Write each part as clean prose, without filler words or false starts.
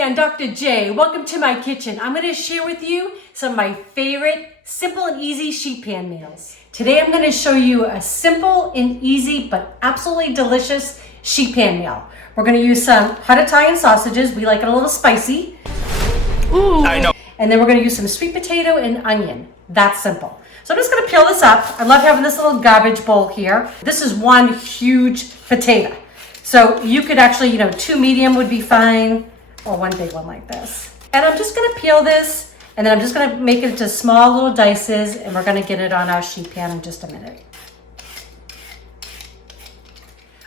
Hey, I'm Dr. J. Welcome to my kitchen. I'm going to share with you some of my favorite simple and easy sheet pan meals. Today I'm going to show you a simple and easy but absolutely delicious sheet pan meal. We're going to use some hot Italian sausages. We like it a little spicy. Ooh. I know. And then we're going to use some sweet potato and onion. That's simple. So I'm just going to peel this up. I love having this little garbage bowl here. This is one huge potato. So you could actually, two medium would be fine, or one big one like this. And I'm just gonna peel this, and then I'm just gonna make it into small little dices, and we're gonna get it on our sheet pan in just a minute.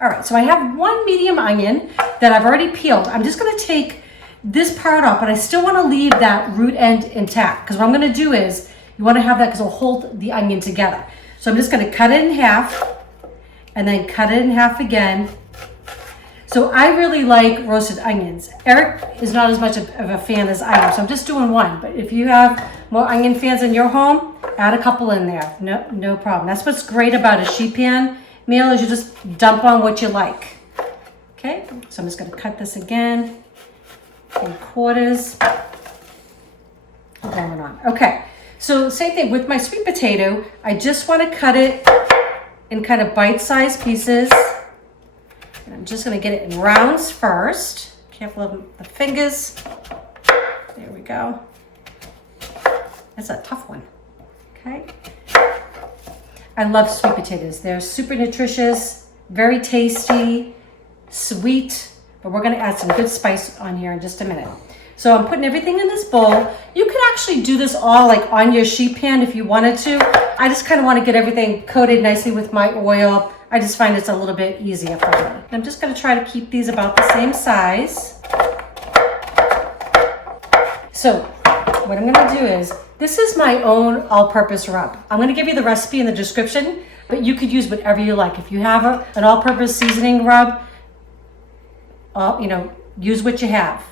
All right, so I have one medium onion that I've already peeled. I'm just gonna take this part off, but I still wanna leave that root end intact, because what I'm gonna do is, you wanna have that because it'll hold the onion together. So I'm just gonna cut it in half, and then cut it in half again. So I really like roasted onions. Eric is not as much of a fan as I am, so I'm just doing one. But if you have more onion fans in your home, add a couple in there. No problem. That's what's great about a sheet pan meal is you just dump on what you like. Okay, so I'm just gonna cut this again in quarters. Going on. Okay, so same thing with my sweet potato. I just wanna cut it in kind of bite-sized pieces. And I'm just gonna get it in rounds first. Careful of the fingers. There we go. That's a tough one, okay? I love sweet potatoes. They're super nutritious, very tasty, sweet, but we're gonna add some good spice on here in just a minute. So I'm putting everything in this bowl. You could actually do this all like on your sheet pan if you wanted to. I just kind of want to get everything coated nicely with my oil. I just find it's a little bit easier for me. I'm just going to try to keep these about the same size. So what I'm going to do is, this is my own all-purpose rub. I'm going to give you the recipe in the description, but you could use whatever you like. If you have an all-purpose seasoning rub, use what you have.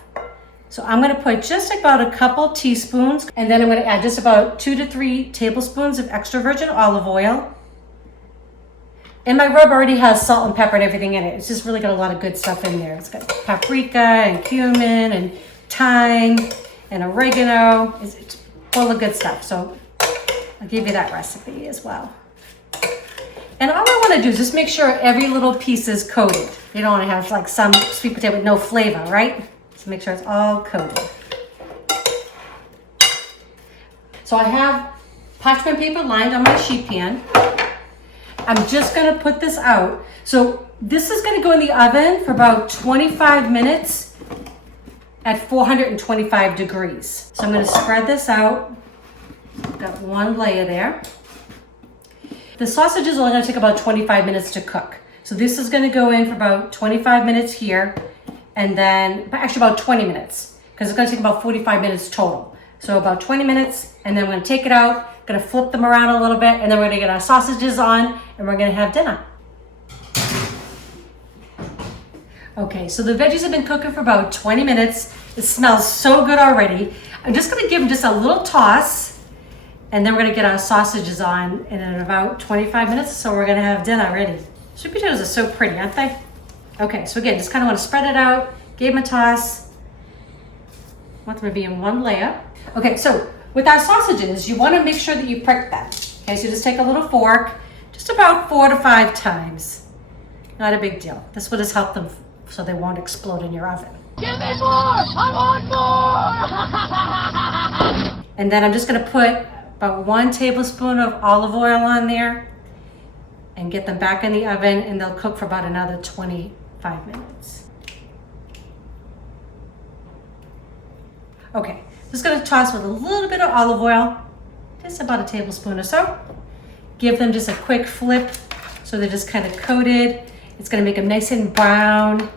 So I'm going to put just about a couple teaspoons, and then I'm going to add just about 2 to 3 tablespoons of extra virgin olive oil. And my rub already has salt and pepper and everything in it. It's just really got a lot of good stuff in there. It's got paprika and cumin and thyme and oregano. It's full of good stuff. So I'll give you that recipe as well. And all I want to do is just make sure every little piece is coated. You don't want to have like some sweet potato with no flavor, right? So make sure it's all coated. So I have parchment paper lined on my sheet pan. I'm just gonna put this out. So this is gonna go in the oven for about 25 minutes at 425 degrees. So I'm gonna spread this out. Got one layer there. The sausage is only gonna take about 25 minutes to cook. So this is gonna go in for about 25 minutes here, and then, actually about 20 minutes, because it's gonna take about 45 minutes total. So about 20 minutes, and then I'm gonna take it out, gonna flip them around a little bit, and then we're gonna get our sausages on, and we're gonna have dinner. Okay, so the veggies have been cooking for about 20 minutes. It smells so good already. I'm just gonna give them just a little toss, and then we're gonna get our sausages on in about 25 minutes, so we're gonna have dinner ready. Sweet potatoes are so pretty, aren't they? Okay, so again, just kind of want to spread it out, give them a toss. Want them to be in one layer. Okay, so with our sausages, you want to make sure that you prick them. Okay, so just take a little fork, just about 4 to 5 times. Not a big deal. This will just help them so they won't explode in your oven. Give me more! I want more! And then I'm just going to put about 1 tablespoon of olive oil on there and get them back in the oven, and they'll cook for about another 25 minutes. Okay, just gonna toss with a little bit of olive oil, just about a tablespoon or so. Give them just a quick flip so they're just kind of coated. It's gonna make them nice and brown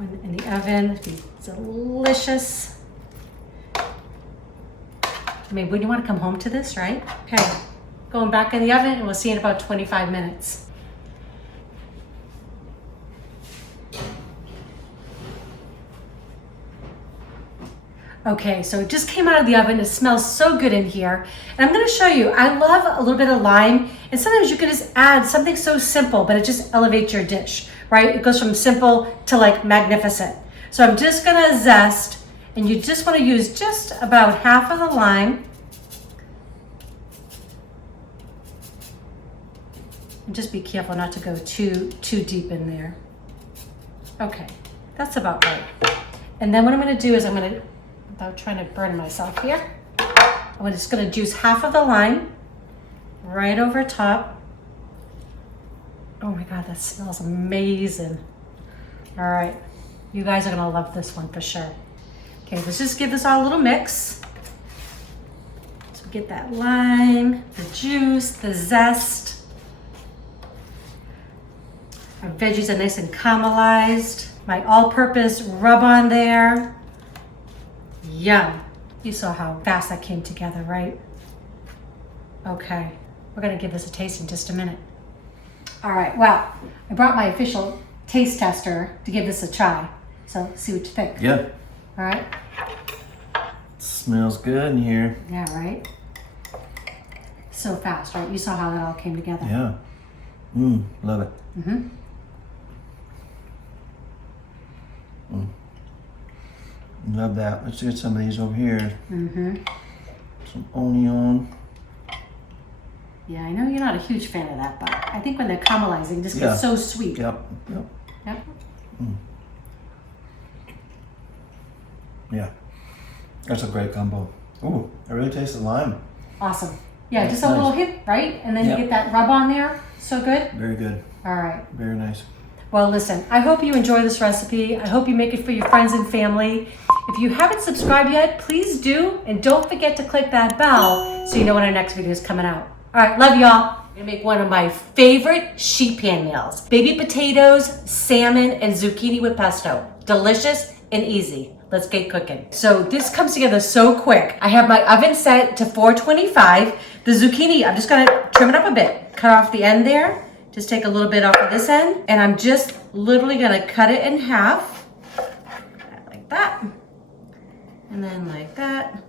in the oven. It'll be delicious. I mean, wouldn't you want to come home to this, right? Okay, going back in the oven, and we'll see in about 25 minutes. Okay, so it just came out of the oven. It smells so good in here. And I'm gonna show you, I love a little bit of lime, and sometimes you can just add something so simple, but it just elevates your dish, right? It goes from simple to like magnificent. So I'm just gonna zest, and you just wanna use just about half of the lime. And just be careful not to go too deep in there. Okay, that's about right. And then what I'm gonna do is without trying to burn myself here, I'm just gonna juice half of the lime right over top. Oh my God, that smells amazing. All right, you guys are gonna love this one for sure. Okay, let's just give this all a little mix. So we get that lime, the juice, the zest. Our veggies are nice and caramelized. My all-purpose rub on there. Yum. You saw how fast that came together, right? Okay, we're gonna give this a taste in just a minute. All right, well, I brought my official taste tester to give this a try. So see what you think. Yeah. All right. Smells good in here. Yeah, right? So fast, right? You saw how that all came together. Yeah. Love it. Mm-hmm. Love that. Let's get some of these over here. Mm-hmm. Some onion. Yeah, I know you're not a huge fan of that, but I think when they're caramelizing, it just gets so sweet. Yep. Yep. Yeah. That's a great combo. Ooh, I really taste the lime. Awesome. Yeah, That's just a nice. little hit, right? And then Yep. you get that rub on there. So good. Very good. All right. Very nice. Well, listen, I hope you enjoy this recipe. I hope you make it for your friends and family. If you haven't subscribed yet, please do. And don't forget to click that bell so you know when our next video is coming out. All right, love y'all. I'm gonna make one of my favorite sheet pan meals. Baby potatoes, salmon, and zucchini with pesto. Delicious and easy. Let's get cooking. So this comes together so quick. I have my oven set to 425. The zucchini, I'm just gonna trim it up a bit. Cut off the end there. Just take a little bit off of this end. And I'm just literally gonna cut it in half. Like that. And then like that.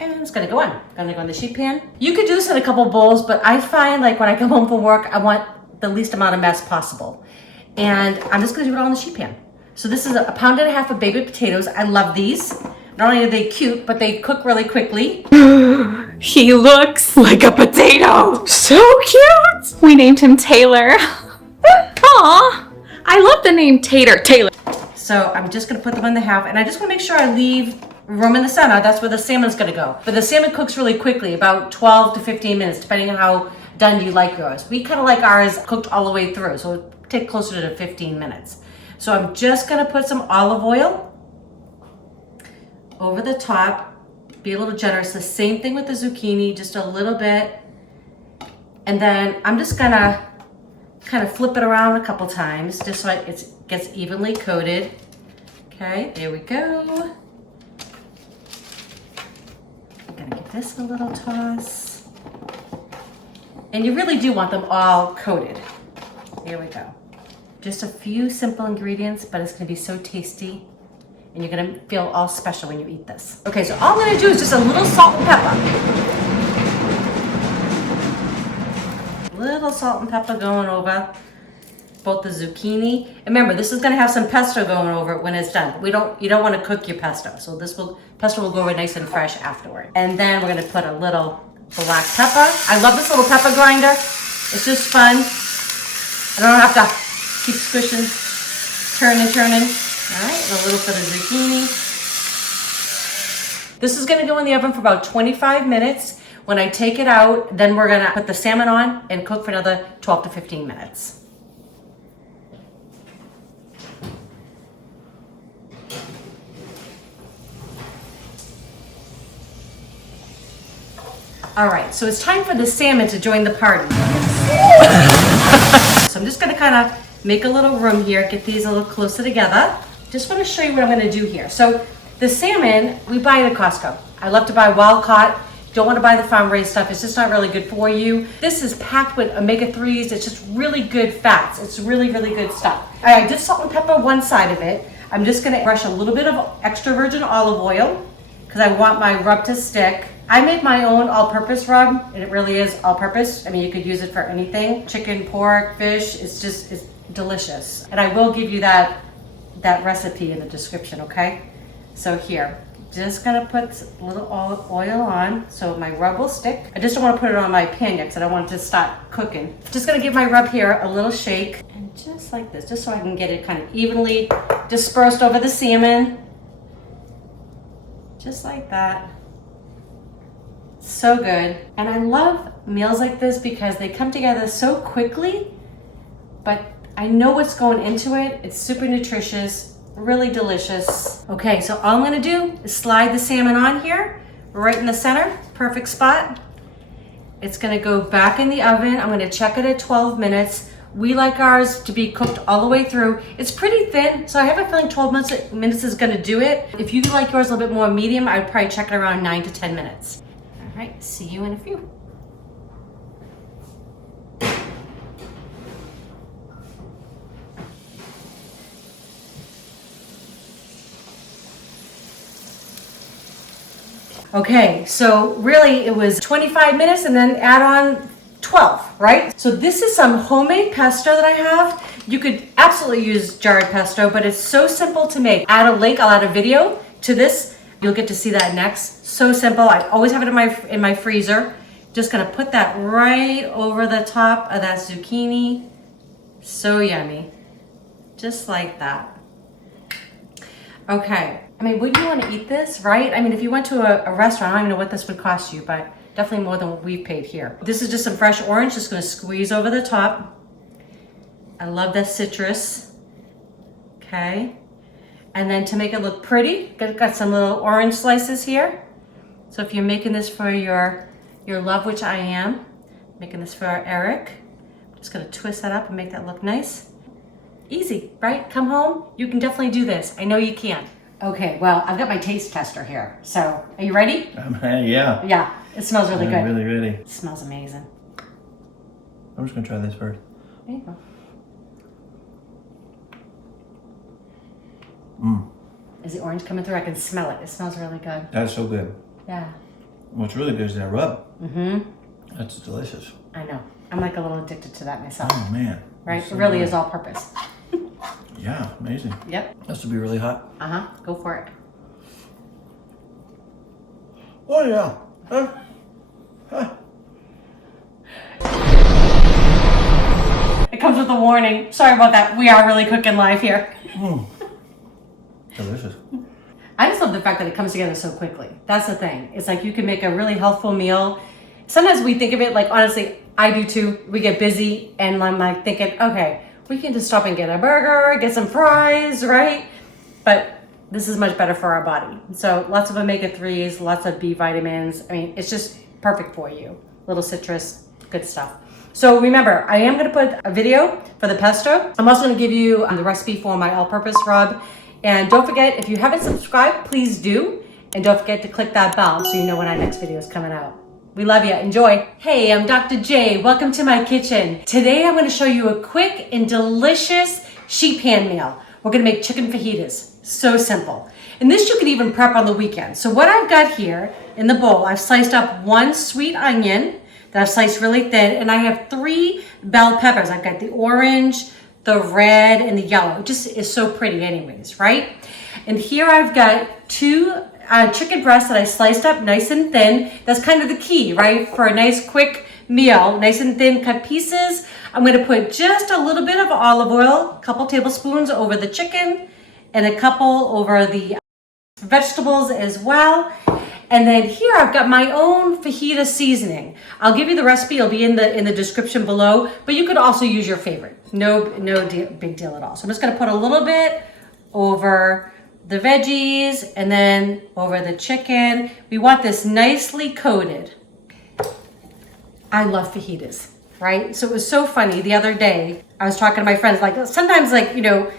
And I'm just gonna go on. Gonna go in the sheet pan. You could do this in a couple bowls, but I find like when I come home from work, I want the least amount of mess possible. And I'm just gonna do it all in the sheet pan. So this is a pound and a half of baby potatoes. I love these. Not only are they cute, but they cook really quickly. He looks like a potato. So cute. We named him Taylor. Aw, I love the name Tater. Taylor. So I'm just gonna put them in the half, and I just wanna make sure I leave room in the center. That's where the salmon's gonna go. But the salmon cooks really quickly, about 12 to 15 minutes, depending on how done you like yours. We kind of like ours cooked all the way through, so it'll take closer to 15 minutes. So I'm just gonna put some olive oil over the top. Be a little generous. The same thing with the zucchini, just a little bit. And then I'm just gonna kind of flip it around a couple times, just so it gets evenly coated. Okay, there we go. I'm gonna give this a little toss. And you really do want them all coated. There we go. Just a few simple ingredients, but it's gonna be so tasty. And you're gonna feel all special when you eat this. Okay, so all I'm gonna do is just a little salt and pepper. Little salt and pepper going over both the zucchini. And remember, this is gonna have some pesto going over it when it's done. You don't wanna cook your pesto. So pesto will go over nice and fresh afterward. And then we're gonna put a little black pepper. I love this little pepper grinder. It's just fun. I don't have to keep squishing, turning. All right, and a little for the zucchini. This is gonna go in the oven for about 25 minutes. When I take it out, then we're gonna put the salmon on and cook for another 12 to 15 minutes. All right, so it's time for the salmon to join the party. So I'm just gonna kind of make a little room here, get these a little closer together. Just want to show you what I'm going to do here. So the salmon, we buy it at Costco. I love to buy wild caught. Don't want to buy the farm raised stuff. It's just not really good for you. This is packed with omega-3s. It's just really good fats. It's really, really good stuff. I did salt and pepper one side of it. I'm just going to brush a little bit of extra virgin olive oil because I want my rub to stick. I made my own all-purpose rub, and it really is all-purpose. I mean, you could use it for anything. Chicken, pork, fish. It's delicious. And I will give you that that recipe in the description, okay? So here, just gonna put a little oil on so my rub will stick. I just don't want to put it on my pan yet because I don't want it to start cooking. Just gonna give my rub here a little shake, and just like this, just so I can get it kind of evenly dispersed over the salmon. Just like that. So good. And I love meals like this because they come together so quickly, but I know what's going into it. It's super nutritious, really delicious. Okay, so all I'm gonna do is slide the salmon on here, right in the center, perfect spot. It's gonna go back in the oven. I'm gonna check it at 12 minutes. We like ours to be cooked all the way through. It's pretty thin, so I have a feeling 12 minutes is gonna do it. If you like yours a little bit more medium, I'd probably check it around 9 to 10 minutes. All right, see you in a few. Okay, so really it was 25 minutes and then add on 12, right? So this is some homemade pesto that I have. You could absolutely use jarred pesto, but it's so simple to make. Add a link, I'll add a video to this. You'll get to see that next. So simple. I always have it in my freezer. Just gonna put that right over the top of that zucchini. So yummy. Just like that. Okay. I mean, wouldn't you want to eat this, right? I mean, if you went to a restaurant, I don't even know what this would cost you, but definitely more than what we've paid here. This is just some fresh orange, just gonna squeeze over the top. I love that citrus. Okay. And then to make it look pretty, got some little orange slices here. So if you're making this for your love, which I am, making this for Eric, I'm just gonna twist that up and make that look nice. Easy, right? Come home, you can definitely do this. I know you can. Okay, well, I've got my taste tester here. So, are you ready? Yeah. Yeah, it smells really good. Really, really. It smells amazing. I'm just gonna try this first. There you go. Mmm. Is the orange coming through? I can smell it. It smells really good. That's so good. Yeah. What's really good is that rub. Mm-hmm. That's delicious. I know. I'm like a little addicted to that myself. Oh man. Right? That's so It really good. is all purpose. Yeah, amazing. Yep. This will be really hot. Uh-huh. Go for it. Oh yeah. Huh. It comes with a warning. Sorry about that. We are really cooking live here. Mm. Delicious. I just love the fact that it comes together so quickly. That's the thing. It's like you can make a really healthful meal. Sometimes we think of it like, honestly, I do too. We get busy and I'm like thinking, okay, we can just stop and get a burger, get some fries, right? But this is much better for our body. So lots of omega-3s, lots of B vitamins. I mean, it's just perfect for you. Little citrus, good stuff. So remember, I am gonna put a video for the pesto. I'm also gonna give you the recipe for my all-purpose rub. And don't forget, if you haven't subscribed, please do. And don't forget to click that bell so you know when our next video is coming out. We love you. Enjoy. Hey, I'm Dr. J. Welcome to my kitchen. Today I'm going to show you a quick and delicious sheet pan meal. We're going to make chicken fajitas. So simple. And this you can even prep on the weekend. So what I've got here in the bowl, I've sliced up 1 sweet onion that I've sliced really thin, and I have 3 bell peppers. I've got the orange, the red, and the yellow. It just is so pretty anyways, right? And here I've got 2 chicken breasts that I sliced up nice and thin. That's kind of the key, right? For a nice quick meal, nice and thin cut pieces. I'm gonna put just a little bit of olive oil, a couple tablespoons over the chicken, and a couple over the vegetables as well. And then here I've got my own fajita seasoning. I'll give you the recipe, it'll be in the description below, but you could also use your favorite. Big deal at all. So I'm just gonna put a little bit over the veggies and then over the chicken. We want this nicely coated. I love fajitas, right? So it was so funny. The other day, I was talking to my friends, like sometimes like, you know,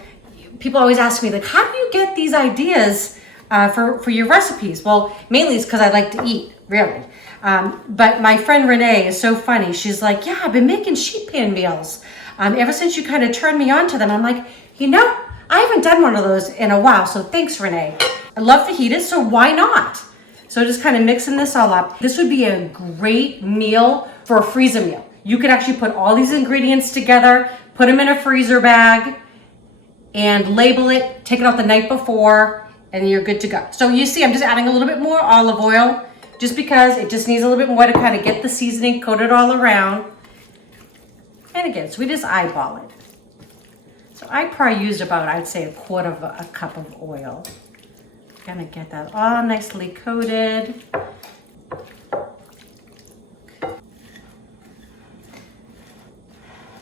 people always ask me like, how do you get these ideas for your recipes? Well, mainly it's because I like to eat, really. But my friend Renee is so funny. She's like, yeah, I've been making sheet pan meals. Ever since you kind of turned me on to them, I'm like, you know, I haven't done one of those in a while, so thanks, Renee. I love fajitas, so why not? So just kind of mixing this all up. This would be a great meal for a freezer meal. You could actually put all these ingredients together, put them in a freezer bag, and label it, take it out the night before, and you're good to go. So you see, I'm just adding a little bit more olive oil just because it just needs a little bit more to kind of get the seasoning coated all around. And again, so we just eyeball it. So I probably used about, I'd say, 1/4 of a cup of oil. Gonna get that all nicely coated.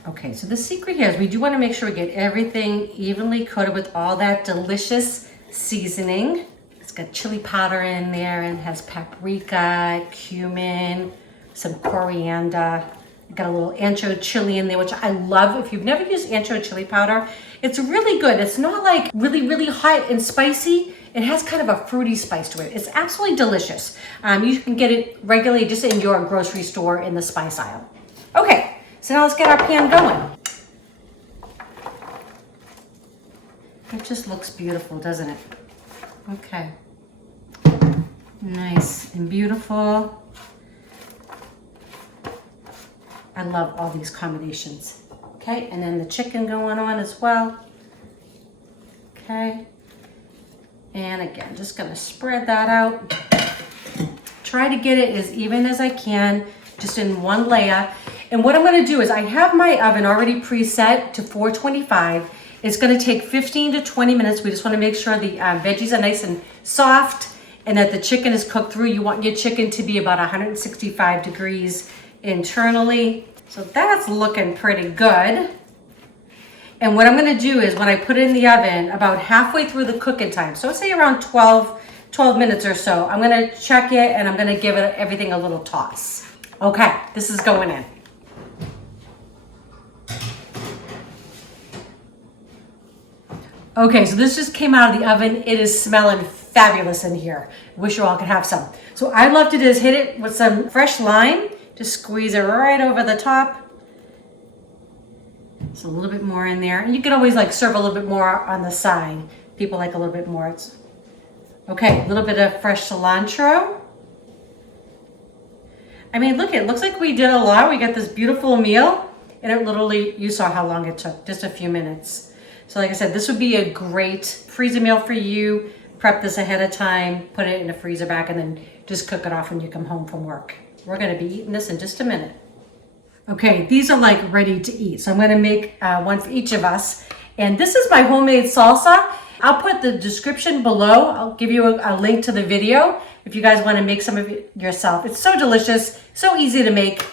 Okay, so the secret here is we do want to make sure we get everything evenly coated with all that delicious seasoning. It's got chili powder in there and has paprika, cumin, some coriander. Got a little ancho chili in there, which I love. If you've never used ancho chili powder, it's really good. It's not like really hot and spicy. It has kind of a fruity spice to it. It's absolutely delicious. You can get it regularly just in your grocery store in the spice aisle. Okay, so now let's get our pan going. It just looks beautiful, doesn't it? Okay. Nice and beautiful. I love all these combinations. Okay, and then the chicken going on as well. Okay. And again, just gonna spread that out. Try to get it as even as I can, just in one layer. And what I'm gonna do is I have my oven already preset to 425. It's gonna take 15 to 20 minutes. We just wanna make sure the veggies are nice and soft and that the chicken is cooked through. You want your chicken to be about 165 degrees internally. So that's looking pretty good. And what I'm gonna do is when I put it in the oven, about halfway through the cooking time, so say around 12 minutes or so, I'm gonna check it and I'm gonna give it everything a little toss. Okay, this is going in. Okay, so this just came out of the oven. It is smelling fabulous in here. Wish you all could have some. So I'd love to just hit it with some fresh lime. Just squeeze it right over the top. Just a little bit more in there. And you can always like serve a little bit more on the side. People like a little bit more. Okay, a little bit of fresh cilantro. I mean, look, it looks like we did a lot. We got this beautiful meal. And it literally, you saw how long it took, just a few minutes. So like I said, this would be a great freezer meal for you. Prep this ahead of time, put it in a freezer bag, and then just cook it off when you come home from work. We're gonna be eating this in just a minute. Okay, these are like ready to eat. So I'm gonna make one for each of us. And this is my homemade salsa. I'll put the description below. I'll give you a link to the video if you guys wanna make some of it yourself. It's so delicious, so easy to make,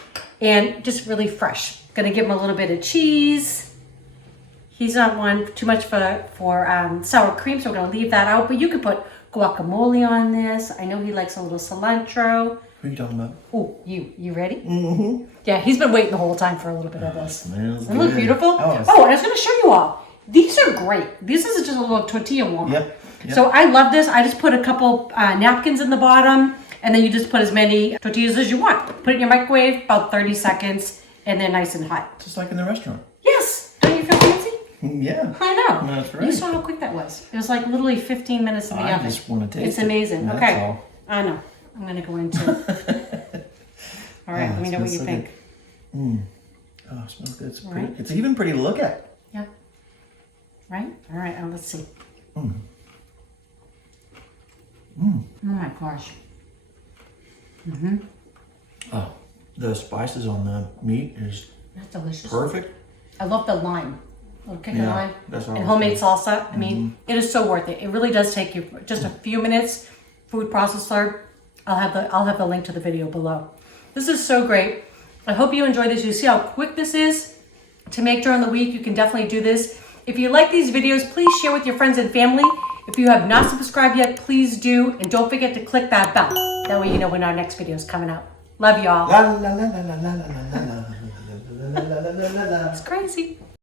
and just really fresh. Gonna give him a little bit of cheese. He's not one too much for sour cream, so we're gonna leave that out. But you could put guacamole on this. I know he likes a little cilantro. Who are you talking about? Oh, you ready? Mm-hmm. Yeah, he's been waiting the whole time for a little bit of this. Smells Doesn't it look good. beautiful? Oh, and I was gonna show you all. These are great. This is just a little tortilla warmer. Yep. So I love this. I just put a couple napkins in the bottom, and then you just put as many tortillas as you want. Put it in your microwave, about 30 seconds, and they're nice and hot. Just like in the restaurant. Yes. Don't you feel fancy? Yeah. I know. That's right. You saw how quick that was. It was like literally 15 minutes in the oven. I just want to taste it. It's amazing. That's Okay. all. I know. I'm gonna go into All right, let me know what you think. Oh, it smells good. It's pretty. Right. It's even pretty to look at. Yeah. Right? All right, let's see. Mm. Oh my gosh. Mm-hmm. Oh, the spices on the meat is That's delicious. perfect. I love the lime. Little kick of Yeah, lime. that's all And I homemade was salsa. I mean, it is so worth it. It really does take you just a few minutes. Food processor. I'll have the link to the video below. This is so great. I hope you enjoy this. You see how quick this is to make during the week. You can definitely do this. If you like these videos, please share with your friends and family. If you have not subscribed yet, please do. And don't forget to click that bell. That way you know when our next video is coming out. Love y'all. La la la la la la la la la la la la la la la. It's crazy.